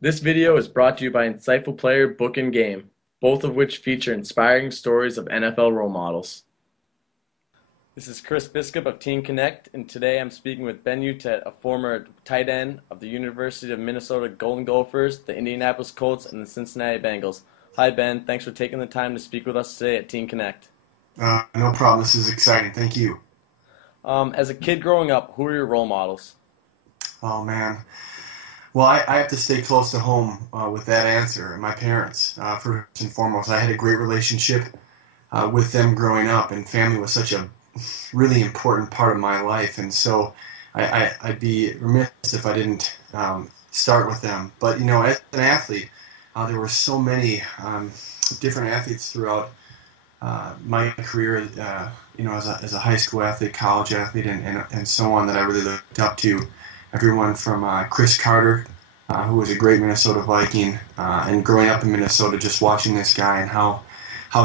This video is brought to you by Insightful Player Book and Game, both of which feature inspiring stories of NFL role models. This is Chris Biscup of Team Connect, and today I'm speaking with Ben Utecht, a former tight end of the University of Minnesota Golden Gophers, the Indianapolis Colts, and the Cincinnati Bengals. Hi Ben, thanks for taking the time to speak with us today at Team Connect. No problem. This is exciting. Thank you. As a kid growing up, who are your role models? Oh, man. Well, I have to stay close to home with that answer. My parents, first and foremost, I had a great relationship with them growing up, and family was such a really important part of my life. And so I'd be remiss if I didn't start with them. But, as an athlete, there were so many different athletes throughout my career, as a high school athlete, college athlete, and so on that I really looked up to. Everyone from Chris Carter, who was a great Minnesota Viking, and growing up in Minnesota, just watching this guy and how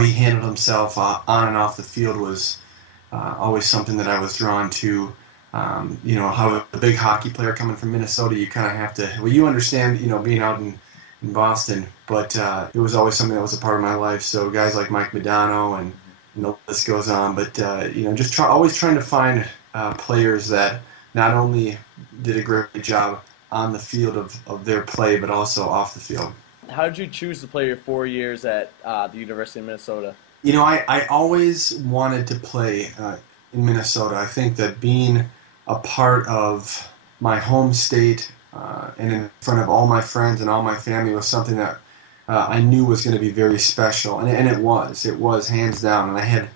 he handled himself on and off the field was always something that I was drawn to. How a big hockey player coming from Minnesota, you kind of have to, well, you understand, being out in Boston, but it was always something that was a part of my life. So guys like Mike Modano and the list goes on, but always trying to find players that not only did a great job on the field of their play, but also off the field. How did you choose to play your 4 years at the University of Minnesota? I always wanted to play in Minnesota. I think that being a part of my home state and in front of all my friends and all my family was something that I knew was going to be very special, and it was. It was, hands down. And I had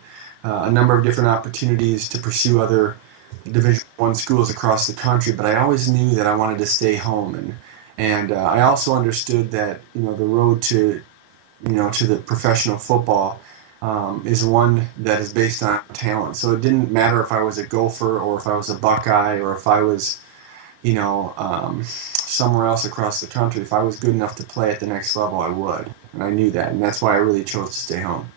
a number of different opportunities to pursue other Division I schools across the country, but I always knew that I wanted to stay home, and I also understood that the road to to the professional football is one that is based on talent. So it didn't matter if I was a Gopher or if I was a Buckeye or if I was somewhere else across the country. If I was good enough to play at the next level, I would, and I knew that, and that's why I really chose to stay home.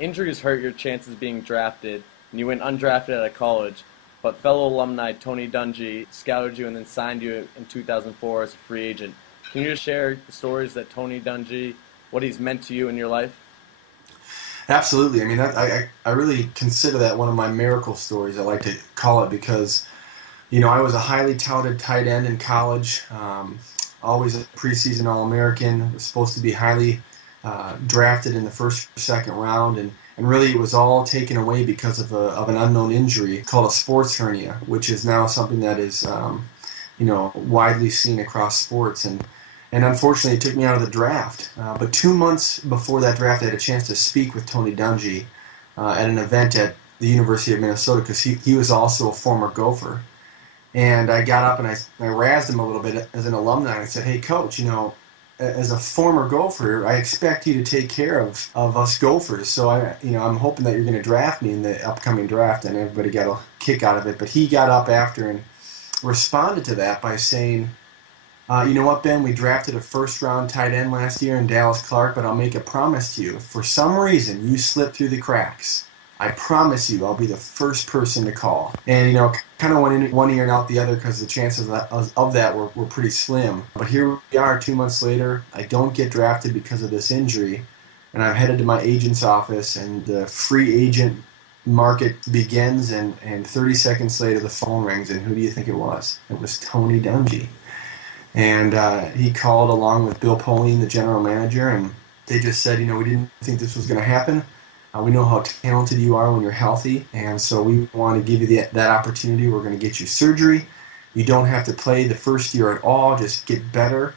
Injuries hurt your chances of being drafted, and you went undrafted out of college. But fellow alumni Tony Dungy scouted you and then signed you in 2004 as a free agent. Can you just share the stories that Tony Dungy, what he's meant to you in your life? Absolutely. I mean, I really consider that one of my miracle stories, I like to call it, because, I was a highly touted tight end in college, always a preseason All-American, was supposed to be highly drafted in the first or second round, and really it was all taken away because of an unknown injury called a sports hernia, which is now something that is widely seen across sports, and unfortunately it took me out of the draft. But 2 months before that draft, I had a chance to speak with Tony Dungy at an event at the University of Minnesota, because he was also a former Gopher. And I got up and I razzed him a little bit as an alumni. I said, "Hey, Coach, as a former Gopher, I expect you to take care of us Gophers. So I'm hoping that you're going to draft me in the upcoming draft." And everybody got a kick out of it. But he got up after and responded to that by saying, "You know what, Ben? We drafted a first-round tight end last year in Dallas Clark, but I'll make a promise to you. If for some reason you slip through the cracks, I promise you I'll be the first person to call." And, kind of went in one ear and out the other, because the chances of that were pretty slim. But here we are 2 months later. I don't get drafted because of this injury, and I'm headed to my agent's office, and the free agent market begins, and 30 seconds later the phone rings, and who do you think it was? It was Tony Dungy. And he called along with Bill Pauline, the general manager, and they just said, we didn't think this was going to happen. We know how talented you are when you're healthy, and so we want to give you that opportunity. We're going to get you surgery. You don't have to play the first year at all. Just get better,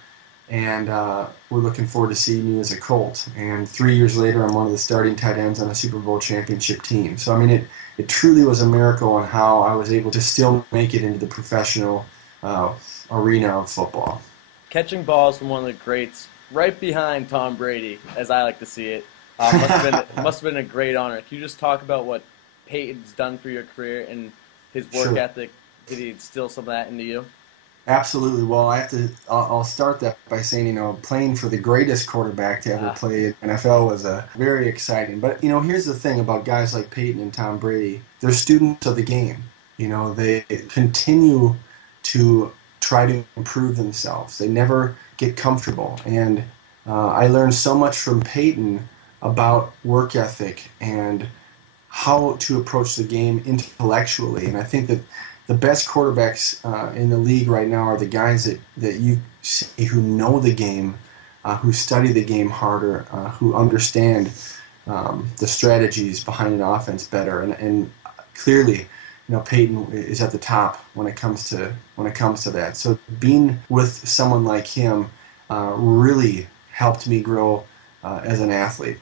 and we're looking forward to seeing you as a Colt. And 3 years later, I'm one of the starting tight ends on a Super Bowl championship team. So, I mean, it truly was a miracle on how I was able to still make it into the professional arena of football. Catching balls from one of the greats, right behind Tom Brady, as I like to see it. Must have been a great honor. Can you just talk about what Peyton's done for your career and his work Sure. ethic? Did he instill some of that into you? Absolutely. Well, I'll start that by saying, playing for the greatest quarterback to ever play in NFL was very exciting. But, here's the thing about guys like Peyton and Tom Brady. They're students of the game. They continue to try to improve themselves. They never get comfortable. And I learned so much from Peyton about work ethic and how to approach the game intellectually. And I think that the best quarterbacks in the league right now are the guys that you see who know the game, who study the game harder, who understand the strategies behind an offense better. And clearly, Peyton is at the top when it comes to that. So being with someone like him really helped me grow as an athlete.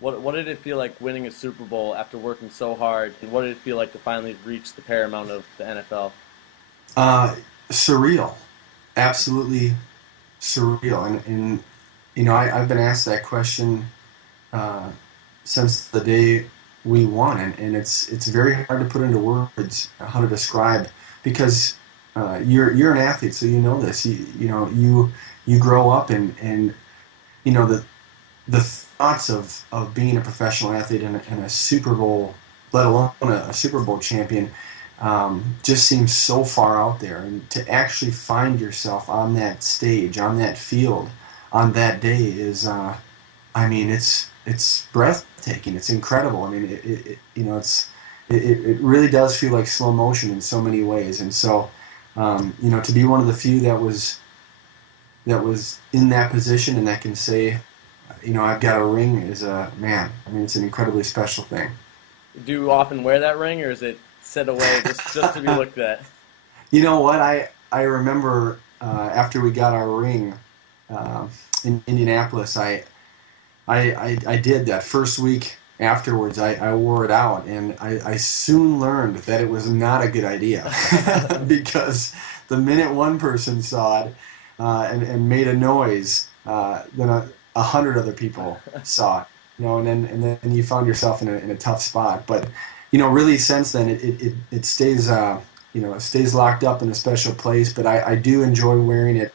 What did it feel like winning a Super Bowl after working so hard? And what did it feel like to finally reach the paramount of the NFL? Surreal, absolutely surreal. And I've been asked that question since the day we won, and it's very hard to put into words how to describe, because you're an athlete, so you know this. You grow up and the thoughts of being a professional athlete and a Super Bowl, let alone a Super Bowl champion, just seems so far out there. And to actually find yourself on that stage, on that field, on that day is, it's breathtaking. It's incredible. I mean, it really does feel like slow motion in so many ways. And so, to be one of the few that was in that position and that can say, I've got a ring is it's an incredibly special thing. Do you often wear that ring, or is it set away just to be looked at? You know what? I remember after we got our ring in Indianapolis, I did that first week afterwards. I wore it out, and I soon learned that it was not a good idea because the minute one person saw it and made a noise, then 100 other people saw it, and then you found yourself in a tough spot. But really since then it stays it stays locked up in a special place. But I do enjoy wearing it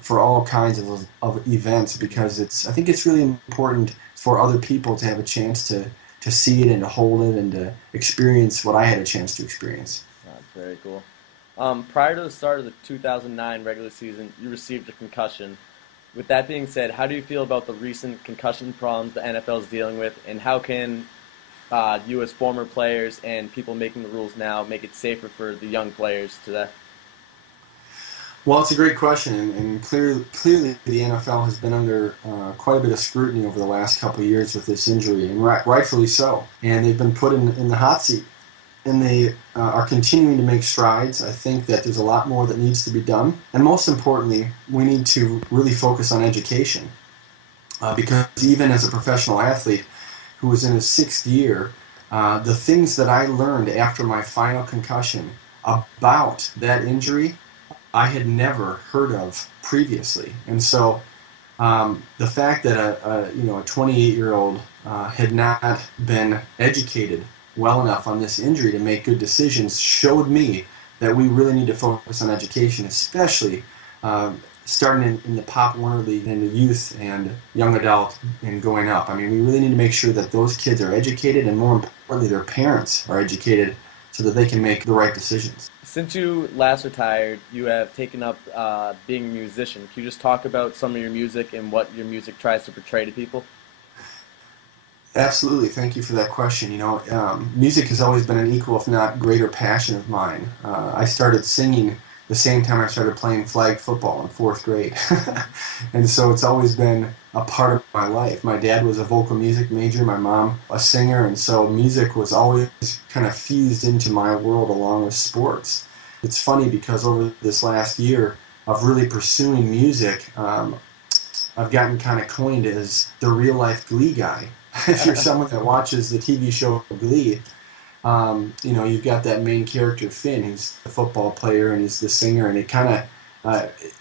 for all kinds of events, because I think it's really important for other people to have a chance to see it and to hold it and to experience what I had a chance to experience. That's very cool. Prior to the start of the 2009 regular season, you received a concussion. With that being said, how do you feel about the recent concussion problems the NFL is dealing with, and how can you as former players and people making the rules now make it safer for the young players today? Well, it's a great question, and clearly the NFL has been under quite a bit of scrutiny over the last couple of years with this injury, and rightfully so. And they've been put in the hot seat, and they are continuing to make strides. I think that there's a lot more that needs to be done, and most importantly, we need to really focus on education, because even as a professional athlete who was in his 6th year, the things that I learned after my final concussion about that injury I had never heard of previously. And so the fact that a 28-year-old had not been educated well enough on this injury to make good decisions showed me that we really need to focus on education, especially starting in the Pop Warner League and the youth and young adult and going up. I mean, we really need to make sure that those kids are educated, and more importantly, their parents are educated so that they can make the right decisions. Since you last retired, you have taken up being a musician. Can you just talk about some of your music and what your music tries to portray to people? Absolutely. Thank you for that question. Music has always been an equal, if not greater, passion of mine. I started singing the same time I started playing flag football in 4th grade. And so it's always been a part of my life. My dad was a vocal music major, my mom a singer, and so music was always kind of fused into my world along with sports. It's funny because over this last year of really pursuing music, I've gotten kind of coined as the real-life Glee guy. If you're someone that watches the TV show Glee, you've got that main character, Finn. He's the football player and he's the singer, and it kind of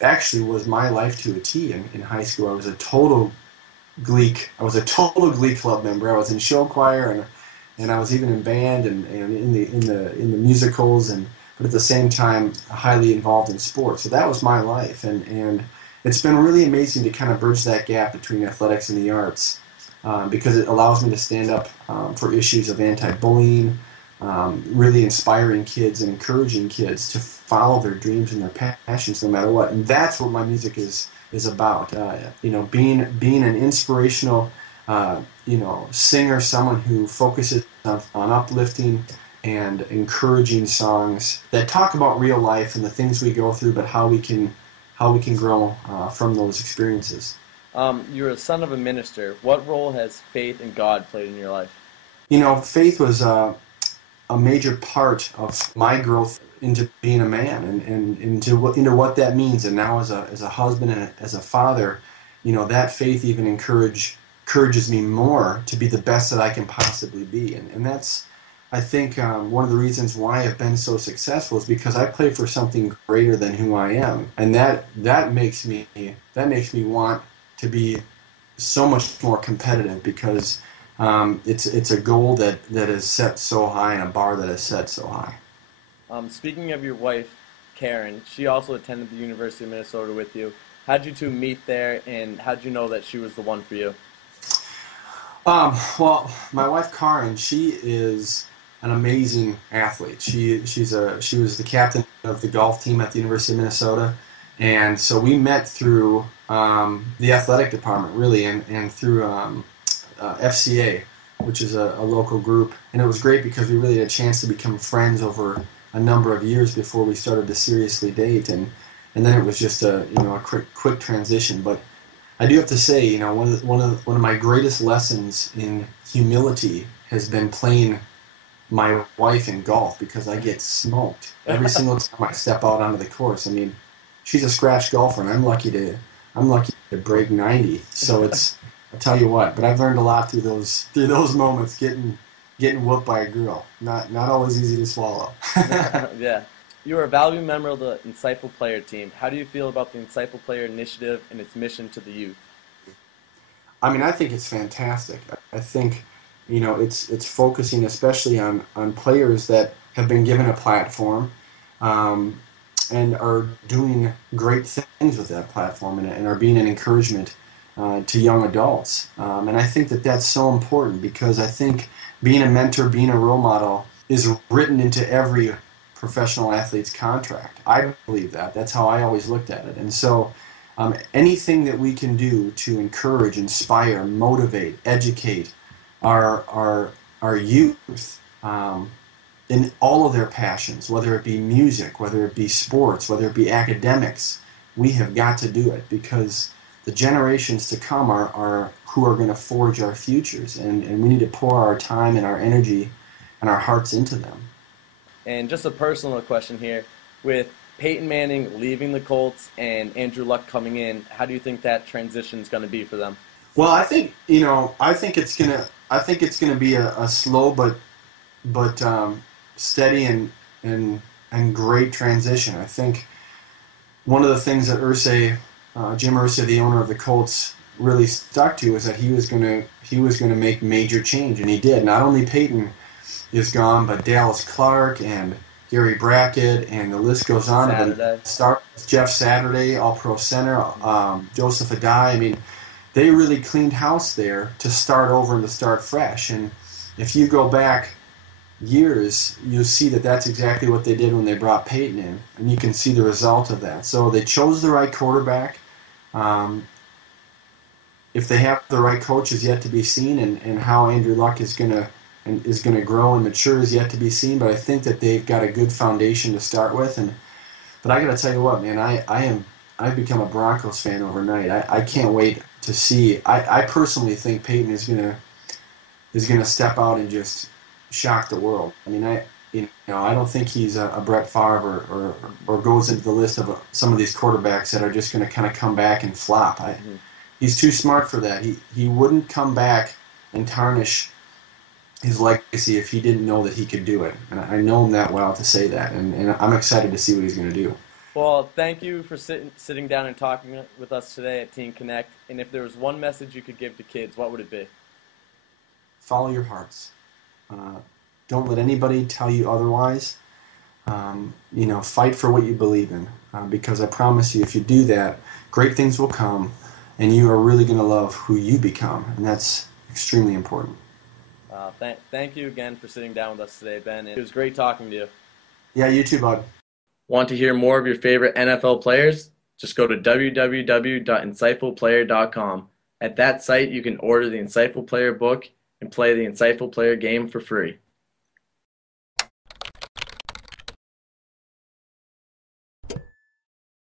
actually was my life to a T in high school. I was a total Glee Club member. I was in show choir, and I was even in band and in the musicals, but at the same time highly involved in sports. So that was my life, and it's been really amazing to kind of bridge that gap between athletics and the arts. Because it allows me to stand up for issues of anti-bullying, really inspiring kids and encouraging kids to follow their dreams and their passions no matter what. And that's what my music is about. Being an inspirational, singer, someone who focuses on uplifting and encouraging songs that talk about real life and the things we go through, but how we can grow from those experiences. You're a son of a minister. What role has faith in God played in your life? Faith was a major part of my growth into being a man and into what that means. And now as a husband and as a father, that faith even encourages me more to be the best that I can possibly be. And that's, I think, one of the reasons why I've been so successful is because I play for something greater than who I am. And that makes me want to be so much more competitive, because it's a goal that is set so high and a bar that is set so high. Speaking of your wife, Karen, she also attended the University of Minnesota with you. How'd you two meet there, and how'd you know that she was the one for you? Well, my wife Karen, she is an amazing athlete. She was the captain of the golf team at the University of Minnesota, and so we met through the athletic department, really, and through FCA, which is a local group. And it was great because we really had a chance to become friends over a number of years before we started to seriously date, and then it was just a quick transition. But I do have to say, one of my greatest lessons in humility has been playing my wife in golf, because I get smoked every single time I step out onto the course. I mean, she's a scratch golfer, and I'm lucky to break 90. So I'll tell you what. But I've learned a lot through those moments, getting whooped by a girl. Not always easy to swallow. Yeah. You are a valued member of the Insightful Player team. How do you feel about the Insightful Player initiative and its mission to the youth? I mean, I think it's fantastic. I think, it's focusing especially on players that have been given a platform and are doing great things with that platform and are being an encouragement to young adults. And I think that that's so important, because I think being a mentor, being a role model is written into every professional athlete's contract. I believe that. That's how I always looked at it. And so anything that we can do to encourage, inspire, motivate, educate our youth in all of their passions, whether it be music, whether it be sports, whether it be academics, we have got to do it, because the generations to come are who are going to forge our futures, and we need to pour our time and our energy and our hearts into them. And just a personal question here, with Peyton Manning leaving the Colts and Andrew Luck coming in, how do you think that transition is going to be for them? Well, I think it's gonna be a slow but steady and great transition. I think one of the things that Jim Irsay, the owner of the Colts, really stuck to is that he was gonna make major change, and he did. Not only Peyton is gone, but Dallas Clark and Gary Brackett, and the list goes on. Start Jeff Saturday, All-Pro center, Joseph Adai. I mean, they really cleaned house there to start over and to start fresh. And if you go back years, you'll see that that's exactly what they did when they brought Peyton in, and you can see the result of that. So they chose the right quarterback. If they have the right coach is yet to be seen, and how Andrew Luck is going to grow and mature is yet to be seen. But I think that they've got a good foundation to start with. But I got to tell you what, man, I've become a Broncos fan overnight. I can't wait to see. I personally think Peyton is gonna step out and just shock the world. I mean, I don't think he's a Brett Favre or goes into the list of some of these quarterbacks that are just going to kind of come back and flop. He's too smart for that. He wouldn't come back and tarnish his legacy if he didn't know that he could do it. And I know him that well to say that. And I'm excited to see what he's going to do. Well, thank you for sitting down and talking with us today at Teen Connect. And if there was one message you could give to kids, what would it be? Follow your hearts. Don't let anybody tell you otherwise. Fight for what you believe in. Because I promise you, if you do that, great things will come, and you are really going to love who you become. And that's extremely important. Thank you again for sitting down with us today, Ben. It was great talking to you. Yeah, you too, bud. Want to hear more of your favorite NFL players? Just go to www.insightfulplayer.com. At that site, you can order the Insightful Player book and play the Insightful Player game for free.